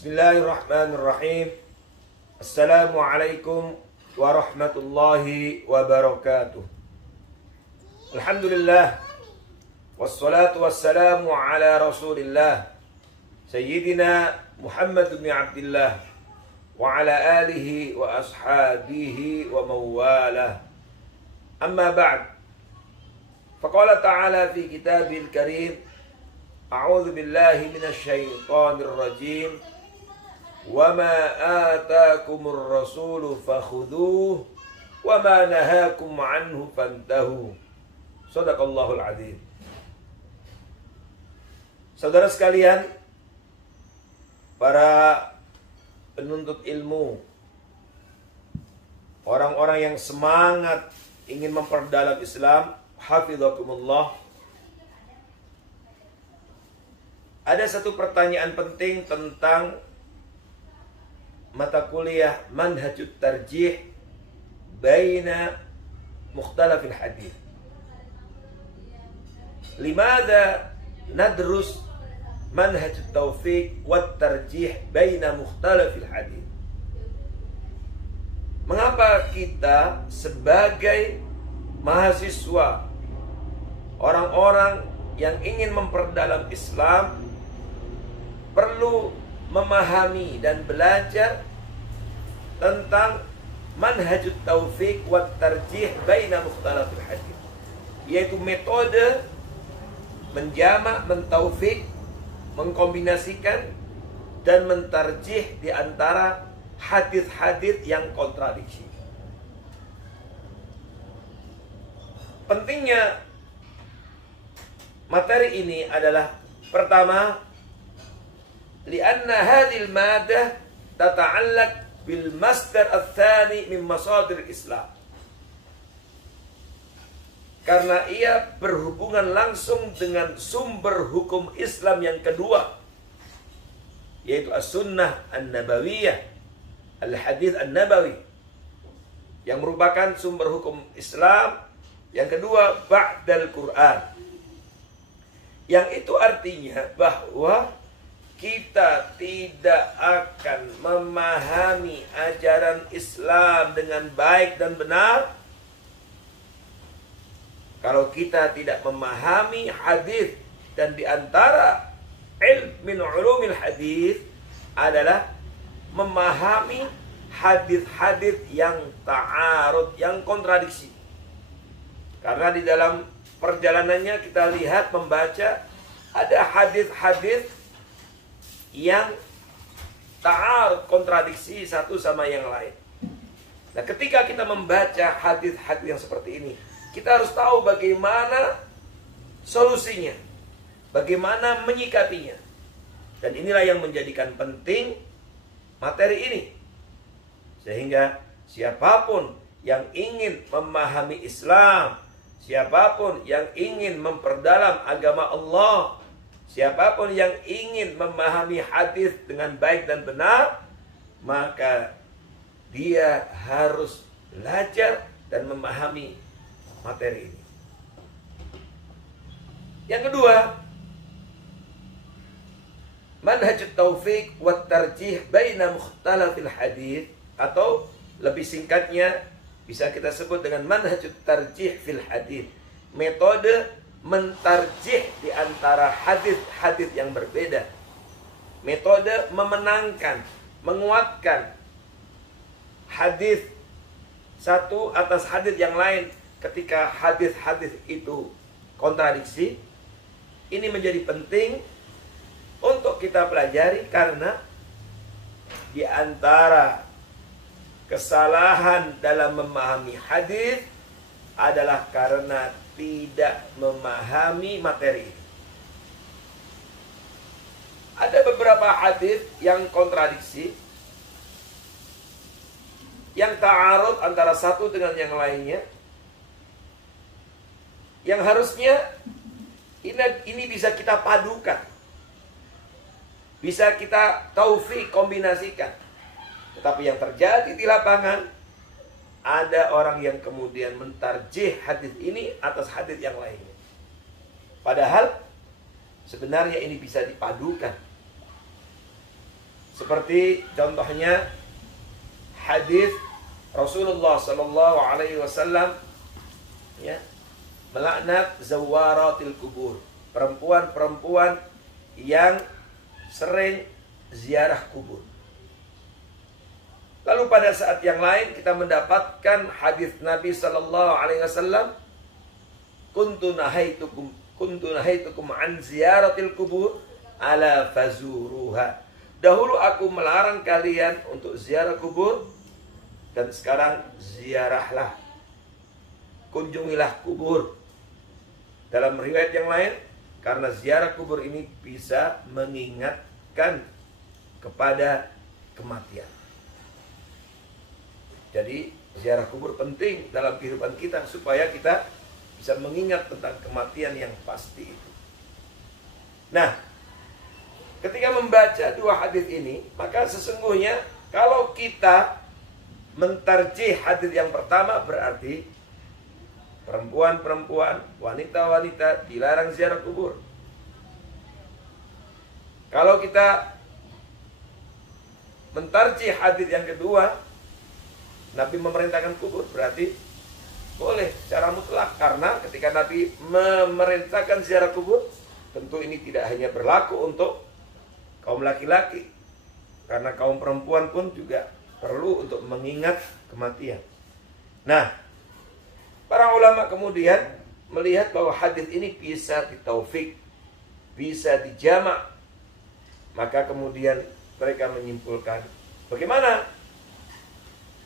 Bismillahirrahmanirrahim. Assalamualaikum warahmatullahi wabarakatuh. Alhamdulillah. Wassalatu wassalamu ala rasulillah Sayyidina Muhammad bin Abdullah wa ala alihi wa ashabihi wa mawalah. Amma ba'd. Faqala ta'ala fi kitabil karim, A'udzu billahi minasy syaithanir rajim. Wa ma ataakumur rasulu fakhudhuhu wa ma nahakum anhu fantahu. Shadaqallahul adzim. Saudara sekalian, para penuntut ilmu, orang-orang yang semangat ingin memperdalam Islam, hafizakumullah. Ada satu pertanyaan penting tentang mata kuliah manhajut tarjih baina mukhtalafil hadith. Limadha nadrus manhajut taufiq wat tarjih baina mukhtalafil hadith? Mengapa kita sebagai mahasiswa, orang-orang yang ingin memperdalam Islam, perlu memahami dan belajar tentang manhajut taufiq wa tarjih baina mukhtalafil hadith, yaitu metode menjamak, mentaufik, mengkombinasikan dan mentarjih di antara hadith-hadith yang kontradiksi. Pentingnya materi ini adalah, pertama, lianna hadhil madah tata'allaq bil masdar ats-tsani min masadir Islam. Karena ia berhubungan langsung dengan sumber hukum Islam yang kedua, yaitu as-sunnah an-nabawiyah, al-hadits an-nabawi, yang merupakan sumber hukum Islam yang kedua ba'dal Quran. Yang itu artinya bahwa kita tidak akan memahami ajaran Islam dengan baik dan benar kalau kita tidak memahami hadis. Dan di antara min ulumil hadis adalah memahami hadis-hadis yang ta'arud, yang kontradiksi. Karena di dalam perjalanannya kita lihat, membaca, ada hadis-hadis yang ta'arud, kontradiksi satu sama yang lain. Nah, ketika kita membaca hadis-hadis yang seperti ini, kita harus tahu bagaimana solusinya, bagaimana menyikapinya. Dan inilah yang menjadikan penting materi ini. Sehingga siapapun yang ingin memahami Islam, siapapun yang ingin memperdalam agama Allah, siapapun yang ingin memahami hadis dengan baik dan benar, maka dia harus belajar dan memahami materi ini. Yang kedua, manhajut taufiq wat tarjih baina mukhtalafil hadis, atau lebih singkatnya bisa kita sebut dengan manhajut tarjih fil hadis, metode mentarjih di antara hadis-hadis yang berbeda, metode memenangkan, menguatkan hadis satu atas hadis yang lain ketika hadis-hadis itu kontradiksi. Ini menjadi penting untuk kita pelajari, karena di antara kesalahan dalam memahami hadis adalah karena tidak memahami materi ini. Ada beberapa hadis yang kontradiksi, yang ta'arud antara satu dengan yang lainnya, yang harusnya ini bisa kita padukan, bisa kita taufik, kombinasikan. Tetapi yang terjadi di lapangan, ada orang yang kemudian mentarjih hadis ini atas hadis yang lainnya. Padahal sebenarnya ini bisa dipadukan. Seperti contohnya hadis Rasulullah sallallahu alaihi wasallam ya, melaknat zawaratil kubur, perempuan-perempuan yang sering ziarah kubur. Lalu pada saat yang lain kita mendapatkan hadis Nabi sallallahu alaihi wasallam, kuntu nahaitukum an ziyaratil kubur ala fazuruha. Dahulu aku melarang kalian untuk ziarah kubur, dan sekarang ziarahlah, kunjungilah kubur. Dalam riwayat yang lain, karena ziarah kubur ini bisa mengingatkan kepada kematian. Jadi ziarah kubur penting dalam kehidupan kita, supaya kita bisa mengingat tentang kematian yang pasti itu. Nah, ketika membaca dua hadis ini, maka sesungguhnya kalau kita mentarjih hadis yang pertama, berarti perempuan-perempuan, wanita-wanita dilarang ziarah kubur. Kalau kita mentarjih hadis yang kedua, Nabi memerintahkan kubur, berarti boleh secara mutlak. Karena ketika Nabi memerintahkan ziarah kubur, tentu ini tidak hanya berlaku untuk kaum laki-laki, karena kaum perempuan pun juga perlu untuk mengingat kematian. Nah, para ulama kemudian melihat bahwa hadis ini bisa ditaufik, bisa dijamak. Maka kemudian mereka menyimpulkan, bagaimana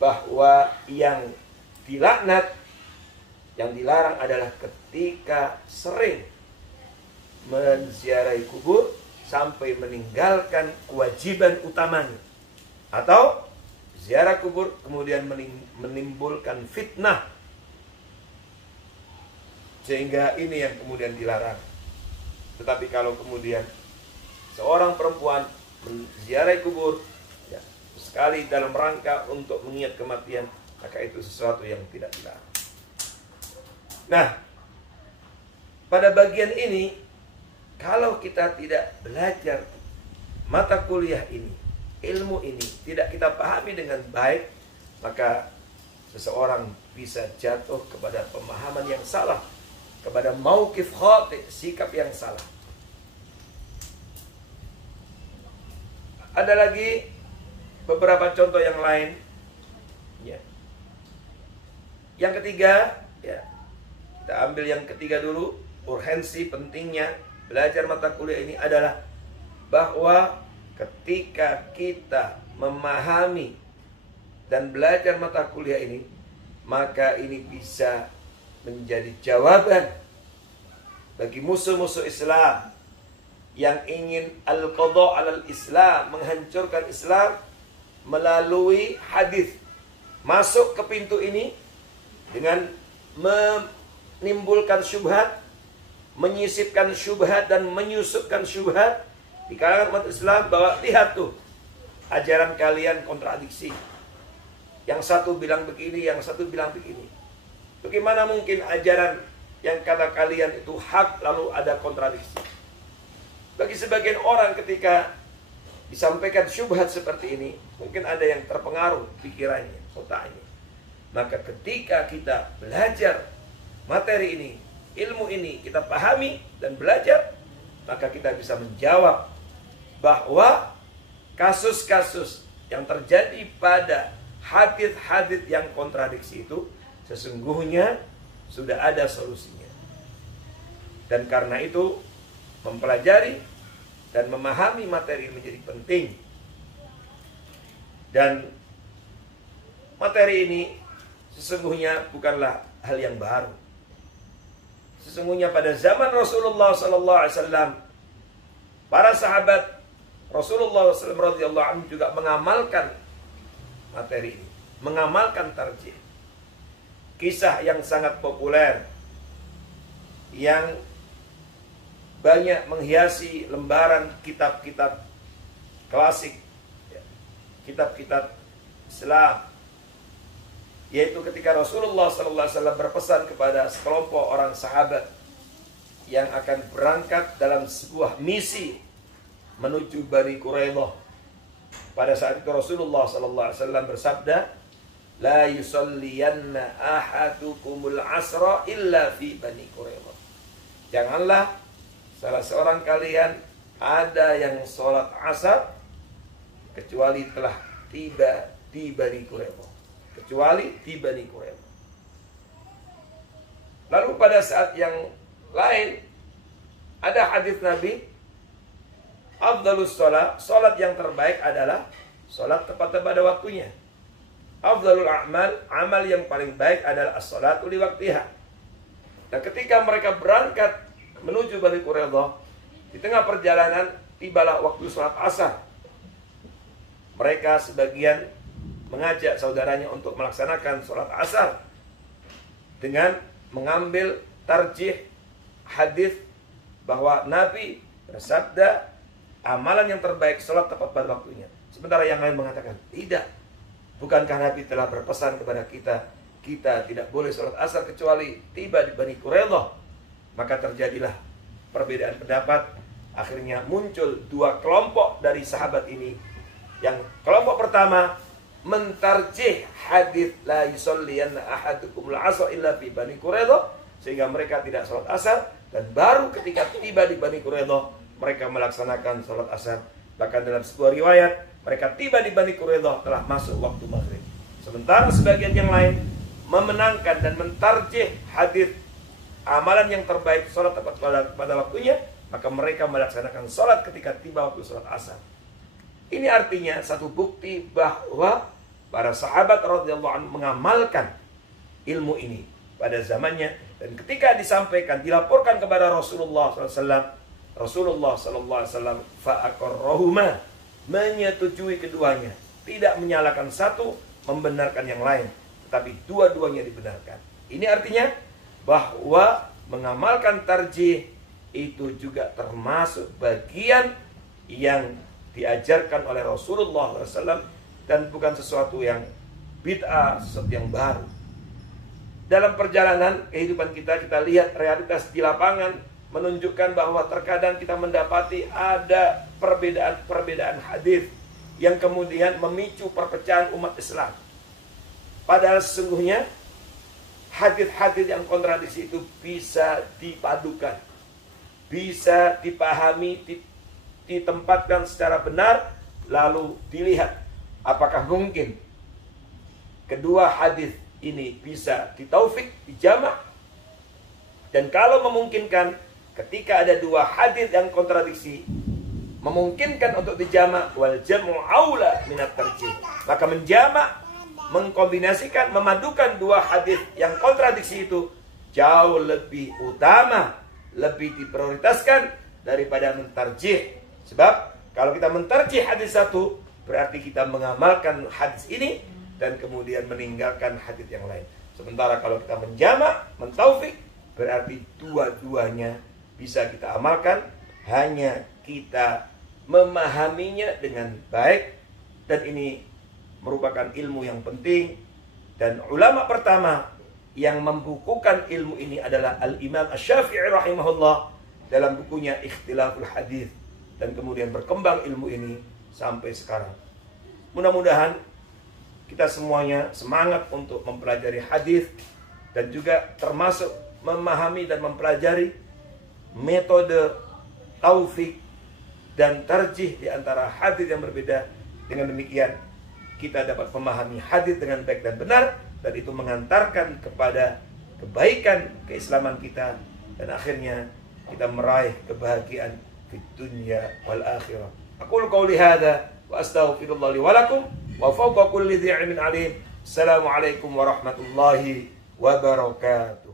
bahwa yang dilaknat, yang dilarang adalah ketika sering menziarahi kubur sampai meninggalkan kewajiban utamanya, atau ziarah kubur kemudian menimbulkan fitnah, sehingga ini yang kemudian dilarang. Tetapi kalau kemudian seorang perempuan menziarahi kubur ya, sekali dalam rangka untuk mengingat kematian, maka itu sesuatu yang tidak dilarang. Nah, pada bagian ini, kalau kita tidak belajar mata kuliah ini, ilmu ini, tidak kita pahami dengan baik, maka seseorang bisa jatuh kepada pemahaman yang salah, kepada mauqif khati', sikap yang salah. Ada lagi beberapa contoh yang lain ya. Yang ketiga ya, kita ambil yang ketiga dulu. Urgensi pentingnya belajar mata kuliah ini adalah bahwa ketika kita memahami dan belajar mata kuliah ini, maka ini bisa menjadi jawaban bagi musuh-musuh Islam yang ingin al-qadha 'alal Islam, menghancurkan Islam melalui hadis. Masuk ke pintu ini dengan menimbulkan syubhat, menyisipkan syubhat dan menyusupkan syubhat di kalangan umat Islam, bahwa lihat tuh, ajaran kalian kontradiksi. Yang satu bilang begini, yang satu bilang begini. Bagaimana mungkin ajaran yang kata kalian itu hak lalu ada kontradiksi? Bagi sebagian orang ketika disampaikan syubhat seperti ini, mungkin ada yang terpengaruh pikirannya, otaknya. Maka ketika kita belajar materi ini, ilmu ini, kita pahami dan belajar, maka kita bisa menjawab bahwa kasus-kasus yang terjadi pada hadis-hadis yang kontradiksi itu sesungguhnya sudah ada solusinya. Dan karena itu mempelajari dan memahami materi menjadi penting. Dan materi ini sesungguhnya bukanlah hal yang baru. Sesungguhnya pada zaman Rasulullah SAW, para sahabat Rasulullah SAW juga mengamalkan materi ini, mengamalkan tarjih. Kisah yang sangat populer yang banyak menghiasi lembaran kitab-kitab klasik, kitab-kitab Islam, yaitu ketika Rasulullah SAW berpesan kepada sekelompok orang sahabat yang akan berangkat dalam sebuah misi menuju Bani Quraidah, Pada saat itu Rasulullah SAW bersabda, la yusalliyanna ahadukumul asra illa fi Bani Quraidah. Janganlah salah seorang kalian ada yang sholat asar kecuali telah tiba di Bani Quraidah. Kecuali di Bani Quraidah. Lalu pada saat yang lain ada hadis Nabi, afdalus sholat yang terbaik adalah sholat tepat pada waktunya. Afdalul a'mal, amal yang paling baik adalah as-sholatu li waqtiha. Nah, ketika mereka berangkat menuju Bani Quraidah, di tengah perjalanan tibalah waktu sholat asar. Mereka sebagian mengajak saudaranya untuk melaksanakan sholat asar dengan mengambil tarjih hadis bahwa Nabi bersabda amalan yang terbaik sholat tepat pada waktunya. Sementara yang lain mengatakan tidak. Bukankah Nabi telah berpesan kepada kita, kita tidak boleh sholat asar kecuali tiba di Bani Quraidah? Maka terjadilah perbedaan pendapat. Akhirnya muncul dua kelompok dari sahabat ini. Yang kelompok pertama mentarjih hadis la yusalliyanna ahadukumul asra illa fi Bani Quraidah, sehingga mereka tidak sholat asar, dan baru ketika tiba di Bani Quraidah mereka melaksanakan sholat asar. Bahkan dalam sebuah riwayat mereka tiba di Bani Quraidah telah masuk waktu maghrib. Sementara sebagian yang lain memenangkan dan mentarjih hadis amalan yang terbaik sholat tepat pada waktunya, maka mereka melaksanakan sholat ketika tiba waktu sholat asar. Ini artinya satu bukti bahwa para sahabat radhiyallahu anhum mengamalkan ilmu ini pada zamannya, dan ketika disampaikan, dilaporkan kepada Rasulullah SAW, Rasulullah SAW fa'aqarrahuma, menyetujui keduanya, tidak menyalahkan satu, membenarkan yang lain, tetapi dua-duanya dibenarkan. Ini artinya bahwa mengamalkan tarjih itu juga termasuk bagian yang diajarkan oleh Rasulullah SAW, dan bukan sesuatu yang bid'ah, sesuatu yang baru. Dalam perjalanan kehidupan kita lihat realitas di lapangan menunjukkan bahwa terkadang kita mendapati ada perbedaan hadis yang kemudian memicu perpecahan umat Islam. Padahal sesungguhnya hadis-hadis yang kontradiksi itu bisa dipadukan, bisa dipahami, ditempatkan secara benar, lalu dilihat apakah mungkin kedua hadis ini bisa ditaufik, dijamak. Dan kalau memungkinkan, ketika ada dua hadis yang kontradiksi, memungkinkan untuk dijamak, wal jam'u aula minat tarjih, maka menjamak, mengkombinasikan, memadukan dua hadis yang kontradiksi itu jauh lebih utama, lebih diprioritaskan daripada mentarjih. Sebab kalau kita mentarjih hadis satu, berarti kita mengamalkan hadis ini dan kemudian meninggalkan hadis yang lain. Sementara kalau kita menjamak, mentaufik, berarti dua-duanya bisa kita amalkan, hanya kita memahaminya dengan baik. Dan ini merupakan ilmu yang penting. Dan ulama pertama yang membukukan ilmu ini adalah Al-Imam Asy-Syafi'i rahimahullah dalam bukunya Ikhtilaful Hadis. Dan kemudian berkembang ilmu ini sampai sekarang. Mudah-mudahan kita semuanya semangat untuk mempelajari hadis, dan juga termasuk memahami dan mempelajari metode taufik dan tarjih di antara hadis yang berbeda. Dengan demikian kita dapat memahami hadis dengan baik dan benar, dan itu mengantarkan kepada kebaikan keislaman kita, dan akhirnya kita meraih kebahagiaan di dunia wal akhirah. Aqulu qouli hadza wa astaghfirullah li wa lakum wa fawqa kulli dhi 'ilmin 'alim. Assalamualaikum warahmatullahi wabarakatuh.